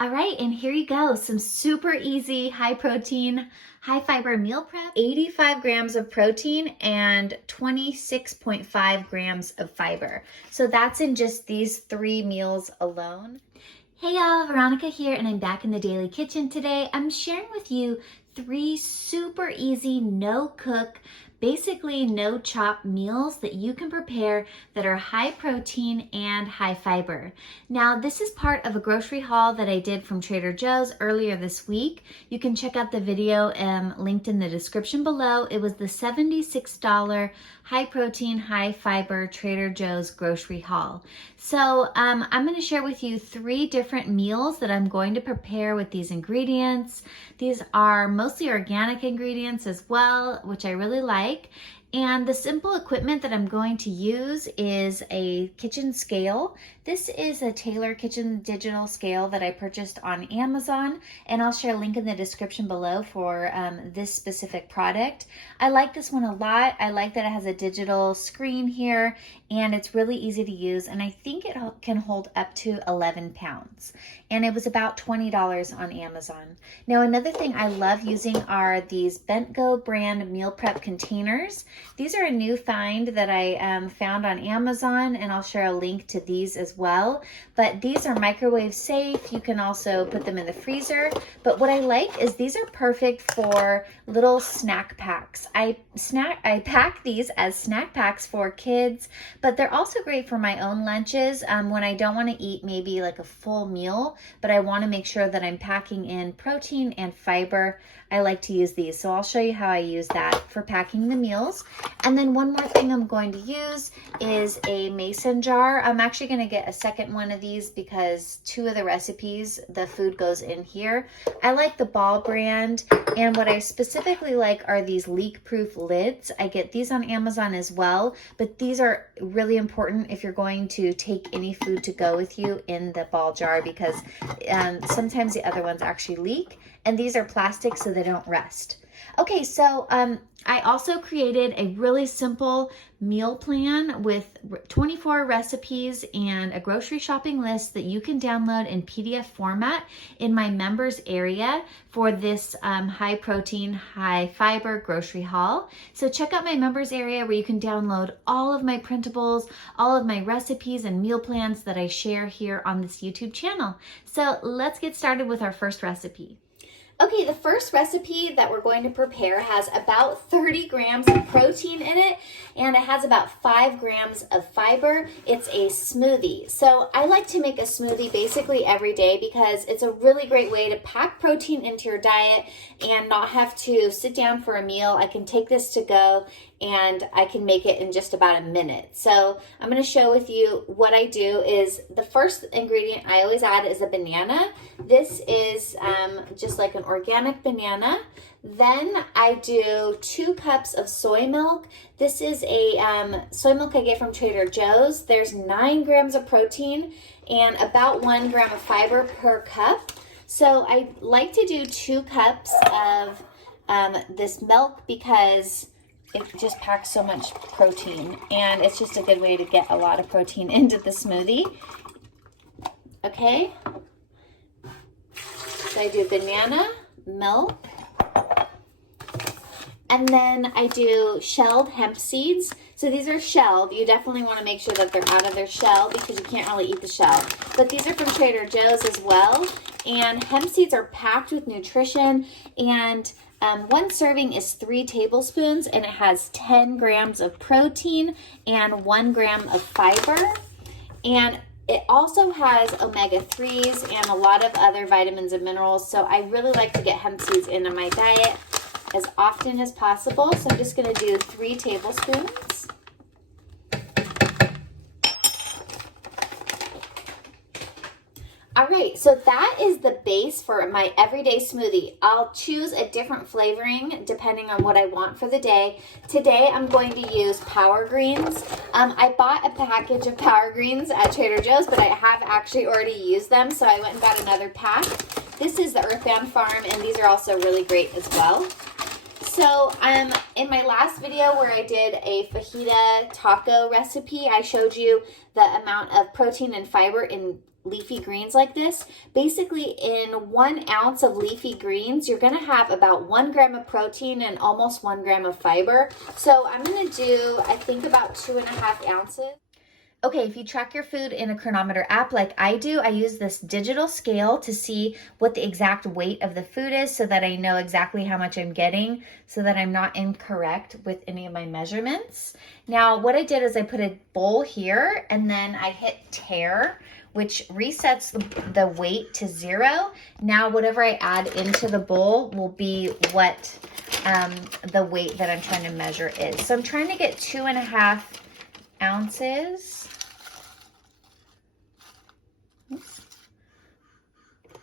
All right, and here you go. Some super easy, high protein, high fiber meal prep. 85 grams of protein and 26.5 grams of fiber. So that's in just these 3 meals alone. Hey y'all, Veronica here, and I'm back in the daily kitchen today. I'm sharing with you 3 super easy, no cook, basically no chop meals that you can prepare that are high protein and high fiber. Now, this is part of a grocery haul that I did from Trader Joe's earlier this week. You can check out the video linked in the description below. It was the $76 high protein, high fiber Trader Joe's grocery haul. So I'm going to share with you 3 different meals that I'm going to prepare with these ingredients. These are mostly organic ingredients as well, which I really like. And the simple equipment that I'm going to use is a kitchen scale. This is a Taylor Kitchen digital scale that I purchased on Amazon, and I'll share a link in the description below for this specific product. I like this one a lot. I like that it has a digital screen here, and it's really easy to use, and I think it can hold up to 11 pounds. And it was about $20 on Amazon. Now, another thing I love using are these Bento brand meal prep containers. These are a new find that I found on Amazon, and I'll share a link to these as well. But these are microwave safe. You can also put them in the freezer. But what I like is these are perfect for little snack packs. I pack these as snack packs for kids, but they're also great for my own lunches when I don't want to eat maybe like a full meal, but I want to make sure that I'm packing in protein and fiber. I like to use these. So I'll show you how I use that for packing the meals. And then one more thing I'm going to use is a mason jar. I'm actually going to get a second one of these because 2 of the recipes, the food goes in here. I like the Ball brand, and what I specifically like are these leak-proof lids. I get these on Amazon as well, but these are really important if you're going to take any food to go with you in the Ball jar because sometimes the other ones actually leak, and these are plastic so they don't rust. Okay, so I also created a really simple meal plan with 24 recipes and a grocery shopping list that you can download in PDF format in my members area for this high protein, high fiber grocery haul. So check out my members area where you can download all of my printables, all of my recipes and meal plans that I share here on this YouTube channel. So let's get started with our first recipe. Okay, the first recipe that we're going to prepare has about 30 grams of protein in it, and it has about 5 grams of fiber. It's a smoothie. So I like to make a smoothie basically every day because it's a really great way to pack protein into your diet and not have to sit down for a meal. I can take this to go and I can make it in just about a minute. So I'm going to show with you what I do is the first ingredient I always add is a banana. This is just like an organic banana. Then I do 2 cups of soy milk. This is a soy milk I get from Trader Joe's. There's 9 grams of protein and about 1 gram of fiber per cup. So I like to do 2 cups of this milk because it just packs so much protein, and it's just a good way to get a lot of protein into the smoothie. Okay, so I do banana, milk, and then I do shelled hemp seeds. So these are shelled. You definitely want to make sure that they're out of their shell because you can't really eat the shell. But these are from Trader Joe's as well. And hemp seeds are packed with nutrition, and 1 serving is 3 tablespoons, and it has 10 grams of protein and 1 gram of fiber. And it also has omega-3s and a lot of other vitamins and minerals. So I really like to get hemp seeds into my diet as often as possible. So I'm just going to do 3 tablespoons. All right, so that is the base for my everyday smoothie. I'll choose a different flavoring depending on what I want for the day. Today, I'm going to use Power Greens. I bought a package of Power Greens at Trader Joe's, but I have actually already used them, so I went and got another pack. This is the Earthbound Farm, and these are also really great as well. so in my last video where I did a fajita taco recipe, I showed you the amount of protein and fiber in leafy greens like this. Basically, in 1 ounce of leafy greens, you're gonna have about 1 gram of protein and almost 1 gram of fiber. So I'm gonna do, I think, about 2.5 ounces. Okay, if you track your food in a Cronometer app like I do, I use this digital scale to see what the exact weight of the food is so that I know exactly how much I'm getting so that I'm not incorrect with any of my measurements. Now, what I did is I put a bowl here and then I hit tare, which resets the weight to 0. Now, whatever I add into the bowl will be what the weight that I'm trying to measure is. So I'm trying to get 2.5 ounces.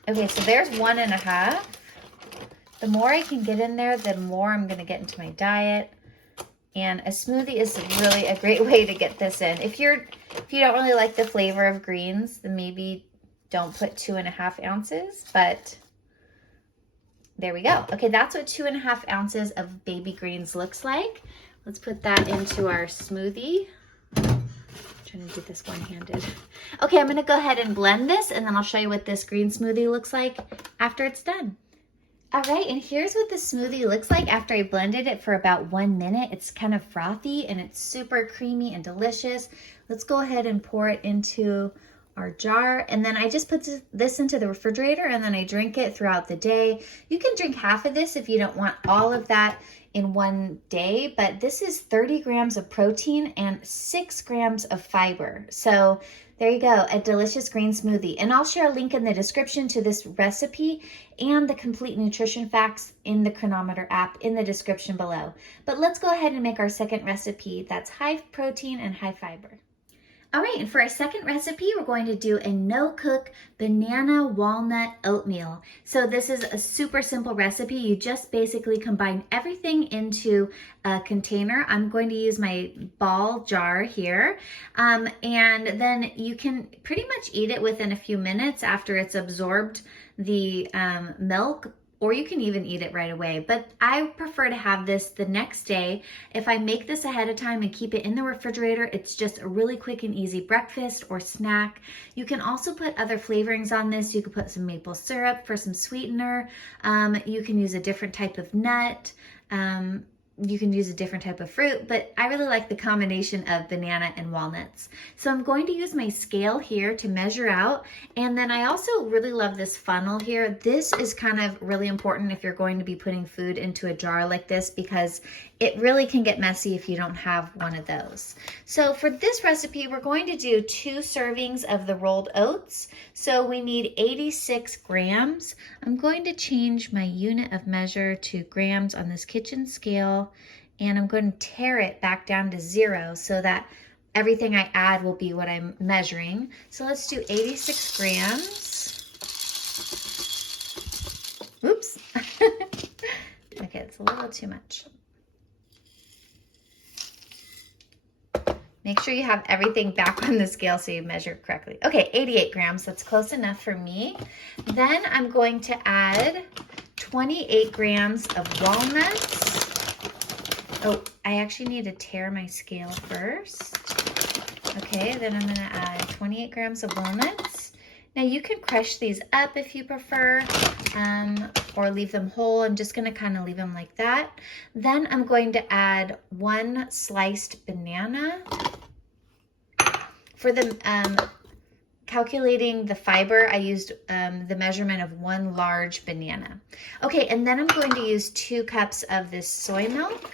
Okay, so there's 1.5. The more I can get in there, the more I'm gonna get into my diet. And a smoothie is really a great way to get this in. If you don't really like the flavor of greens, then maybe don't put 2.5 ounces, but there we go. Okay, that's what 2.5 ounces of baby greens looks like. Let's put that into our smoothie. Trying to do this one-handed. Okay, I'm gonna go ahead and blend this and then I'll show you what this green smoothie looks like after it's done. All right, and here's what the smoothie looks like after I blended it for about 1 minute. It's kind of frothy and it's super creamy and delicious. Let's go ahead and pour it into our jar. And then I just put this into the refrigerator and then I drink it throughout the day. You can drink half of this if you don't want all of that in one day, but this is 30 grams of protein and 6 grams of fiber. So there you go, a delicious green smoothie. And I'll share a link in the description to this recipe and the complete nutrition facts in the Cronometer app in the description below. But let's go ahead and make our second recipe that's high protein and high fiber. All right, and for our second recipe, we're going to do a no-cook banana walnut oatmeal. So this is a super simple recipe. You just basically combine everything into a container. I'm going to use my ball jar here. And then you can pretty much eat it within a few minutes after it's absorbed the milk, or you can even eat it right away. But I prefer to have this the next day. If I make this ahead of time and keep it in the refrigerator, it's just a really quick and easy breakfast or snack. You can also put other flavorings on this. You could put some maple syrup for some sweetener. You can use a different type of nut. You can use a different type of fruit, but I really like the combination of banana and walnuts. So I'm going to use my scale here to measure out. And then I also really love this funnel here. This is kind of really important if you're going to be putting food into a jar like this, because it really can get messy if you don't have one of those. So for this recipe, we're going to do 2 servings of the rolled oats. So we need 86 grams. I'm going to change my unit of measure to grams on this kitchen scale, and I'm going to tare it back down to 0 so that everything I add will be what I'm measuring. So let's do 86 grams. Oops. Okay, it's a little too much. Make sure you have everything back on the scale so you measure correctly. Okay, 88 grams, that's close enough for me. Then I'm going to add 28 grams of walnuts. Oh, I actually need to tare my scale first. Okay, then I'm gonna add 28 grams of walnuts. Now you can crush these up if you prefer, or leave them whole. I'm just gonna kind of leave them like that. Then I'm going to add 1 sliced banana. For the calculating the fiber, I used the measurement of 1 large banana. Okay, and then I'm going to use 2 cups of this soy milk.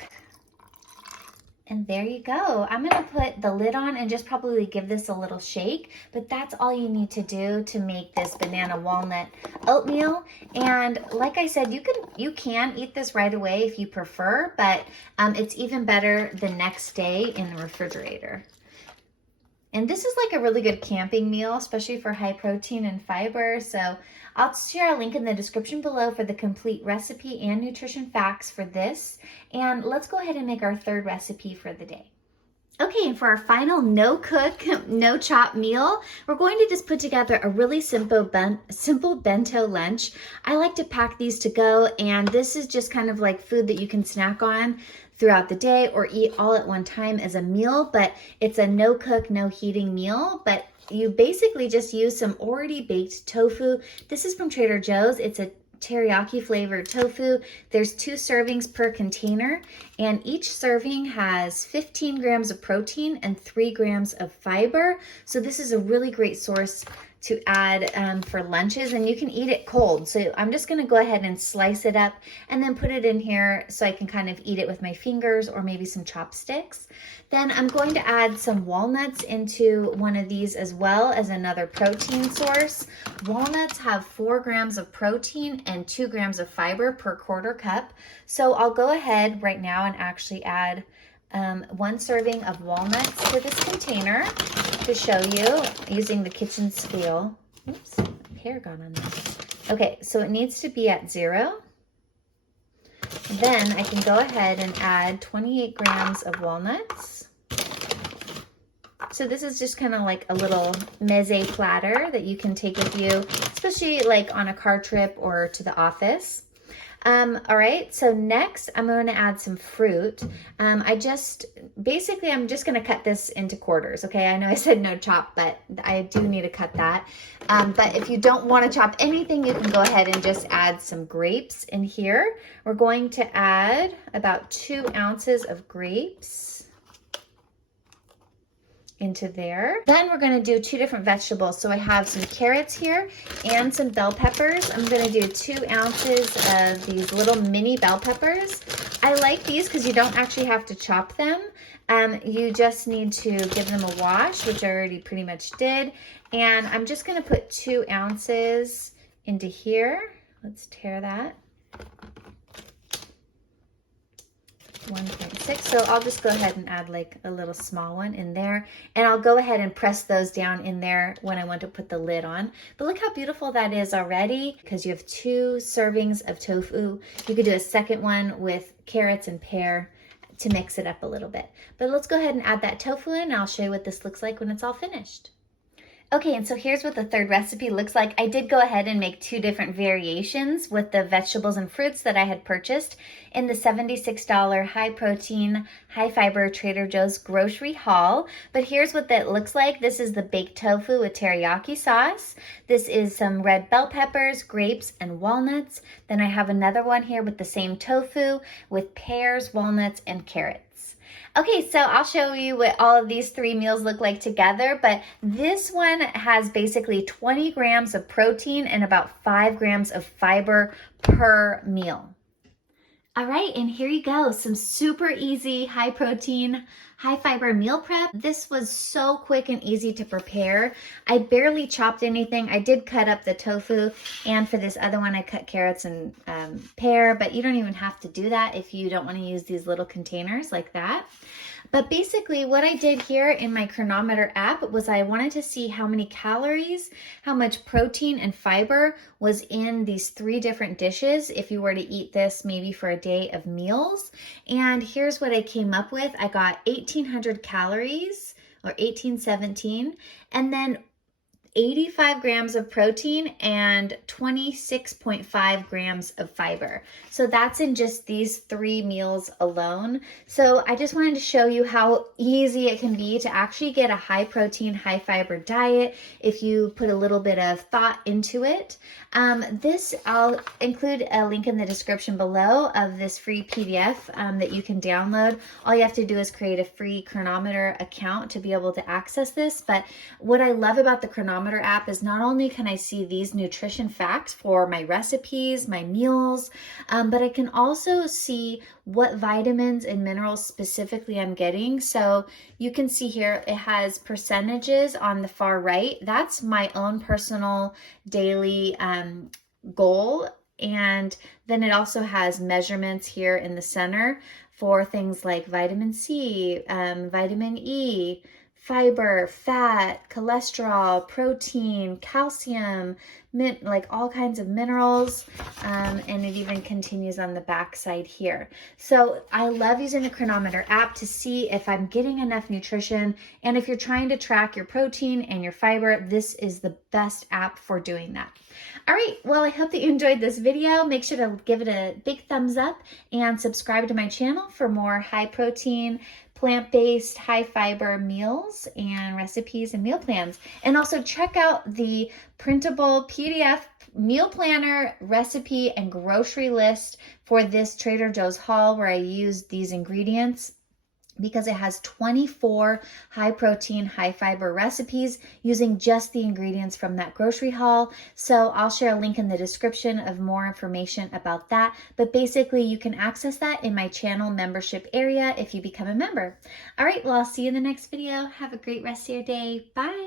And there you go. I'm gonna put the lid on and just probably give this a little shake, but that's all you need to do to make this banana walnut oatmeal. And like I said, you can eat this right away if you prefer, but it's even better the next day in the refrigerator. And this is like a really good camping meal, especially for high protein and fiber. So I'll share a link in the description below for the complete recipe and nutrition facts for this. And let's go ahead and make our third recipe for the day. Okay, and for our final no cook, no chop meal, we're going to just put together a really simple bento lunch. I like to pack these to go, and this is just kind of like food that you can snack on throughout the day or eat all at one time as a meal, but it's a no cook, no heating meal, but you basically just use some already baked tofu. This is from Trader Joe's. It's a teriyaki flavored tofu. There's 2 servings per container, and each serving has 15 grams of protein and 3 grams of fiber. So this is a really great source to add for lunches, and you can eat it cold. So I'm just going to go ahead and slice it up and then put it in here so I can kind of eat it with my fingers or maybe some chopsticks. Then I'm going to add some walnuts into one of these as well as another protein source. Walnuts have 4 grams of protein and 2 grams of fiber per quarter cup. So I'll go ahead right now and actually add 1 serving of walnuts to this container to show you using the kitchen scale. Oops, hair got on this. Okay, so it needs to be at 0. Then I can go ahead and add 28 grams of walnuts. So this is just kind of like a little meze platter that you can take with you, especially like on a car trip or to the office. All right, so next I'm going to add some fruit. I'm just going to cut this into quarters, okay? I know I said no chop, but I do need to cut that. But if you don't want to chop anything, you can go ahead and just add some grapes in here. We're going to add about 2 ounces of grapes into there. Then we're going to do 2 different vegetables. So I have some carrots here and some bell peppers. I'm going to do 2 ounces of these little mini bell peppers. I like these because you don't actually have to chop them. You just need to give them a wash, which I already pretty much did. And I'm just going to put 2 ounces into here. Let's tear that. 1.6. So I'll just go ahead and add like a little small one in there, and I'll go ahead and press those down in there when I want to put the lid on. But look how beautiful that is already, because you have 2 servings of tofu. You could do a second one with carrots and pear to mix it up a little bit. But let's go ahead and add that tofu in, and I'll show you what this looks like when it's all finished. Okay, and so here's what the third recipe looks like. I did go ahead and make 2 different variations with the vegetables and fruits that I had purchased in the $76 high protein, high fiber Trader Joe's grocery haul. But here's what that looks like. This is the baked tofu with teriyaki sauce. This is some red bell peppers, grapes, and walnuts. Then I have another one here with the same tofu with pears, walnuts, and carrots. Okay, so I'll show you what all of these 3 meals look like together, but this one has basically 20 grams of protein and about 5 grams of fiber per meal. All right, and here you go, some super easy, high protein, high fiber meal prep. This was so quick and easy to prepare. I barely chopped anything. I did cut up the tofu, and for this other one, I cut carrots and pear, but you don't even have to do that if you don't want to use these little containers like that. But basically what I did here in my Chronometer app was I wanted to see how many calories, how much protein and fiber was in these 3 different dishes if you were to eat this maybe for a day of meals. And here's what I came up with. I got 1,800 calories or 1,817, and then 85 grams of protein and 26.5 grams of fiber. So that's in just these 3 meals alone. So I just wanted to show you how easy it can be to actually get a high protein, high fiber diet if you put a little bit of thought into it. I'll include a link in the description below of this free PDF that you can download. All you have to do is create a free Chronometer account to be able to access this. But what I love about the Chronometer app is not only can I see these nutrition facts for my recipes, my meals, but I can also see what vitamins and minerals specifically I'm getting. So you can see here it has percentages on the far right. That's my own personal daily goal. And then it also has measurements here in the center for things like vitamin C, vitamin E, fiber, fat, cholesterol, protein, calcium, like all kinds of minerals, and it even continues on the back side here. So I love using the Chronometer app to see if I'm getting enough nutrition, and if you're trying to track your protein and your fiber, this is the best app for doing that. All right, well, I hope that you enjoyed this video. Make sure to give it a big thumbs up and subscribe to my channel for more high protein, plant-based, high fiber meals and recipes and meal plans. And also check out the printable PDF meal planner, recipe, and grocery list for this Trader Joe's haul where I used these ingredients, because it has 24 high protein, high fiber recipes using just the ingredients from that grocery haul. So I'll share a link in the description of more information about that. But basically you can access that in my channel membership area if you become a member. All right, well, I'll see you in the next video. Have a great rest of your day. Bye.